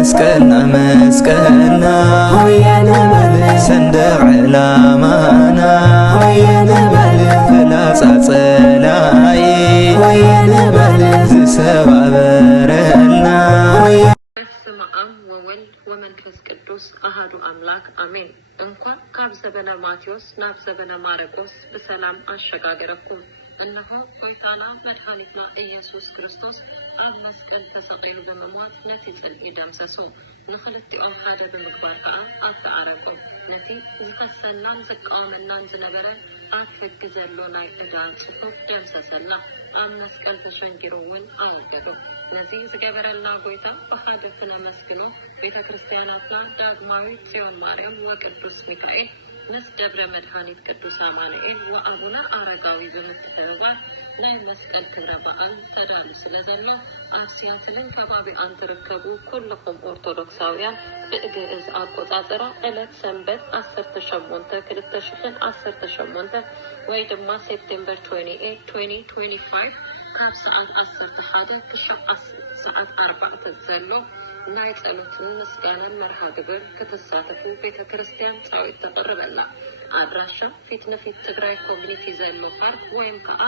مسكلنا مسكلنا هيا نبل سندق علامنا هيا نبل فلاصة صلاي هيا نبل زسبع برلنا بسم الله وولد ومنفس ቅዱስ አሐዱ አምላክ አሜን። እንኳን ካብ ዘበነ ማቴዎስ ናብ ዘበነ ማርቆስ በሰላም አሸጋገረኩም። እነሆ ጌታና መድኃኒትና ኢየሱስ ክርስቶስ ኣብ መስቀል ተሰቂሉ በመሞት ነቲ ጽልኢ ደምሰሶ ንኽልቲኦም ሓደ ብምግባር ከዓ ኣተዓረቆም ነቲ ዝኸሰናን ዝቃወመናን ዝነበረ ኣብ ሕጊ ዘሎ ናይ ዕዳ ጽሑፍ ደምሰሰና ኣብ መስቀል ተሸንጊሩ እውን ኣወገዶ። ነዚ ዝገበረልና ጌታ ብሓደ ክነመስግኖ ቤተ ክርስቲያናትና ዳግማዊ ጽዮን ማርያም ወቅዱስ ሚካኤል ምስ ደብረ መድኃኒት ቅዱስ አማኑኤል ወአቡነ አረጋዊ በምትተባበር ናይ መስቀል ክብረ በዓል ተዳሉ ስለዘሎ አርሲያትን ከባቢኣን ትርከቡ ኩልኩም ኦርቶዶክሳውያን ብእግእዝ አቆጻጽራ ዕለት ሰንበት 18/2018 ወይ ድማ ሴፕቴምበር 28 2025 ካብ ሰዓት 11 ክሳብ ሰዓት 4 ዘሎ ናይ ጸሎትን ምስጋናን መርሃ ግብር ከተሳተፉ ቤተ ክርስቲያን ጻዊት ተቀርበላ። አድራሻ ፊት ለፊት ትግራይ ኮሚኒቲ ዘሎ ፓርክ ወይም ከዓ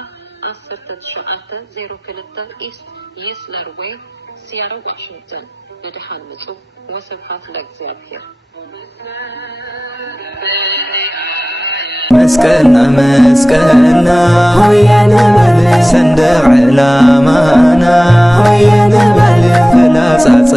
1902 ኢስት ይስለር ዌይ ሲያትል ዋሽንግተን። በደሃን ምጹእ ወስብሐት ለእግዚአብሔር። مسكلنا مسكلنا هيا نبل سندق علامنا هيا نبل فلاصة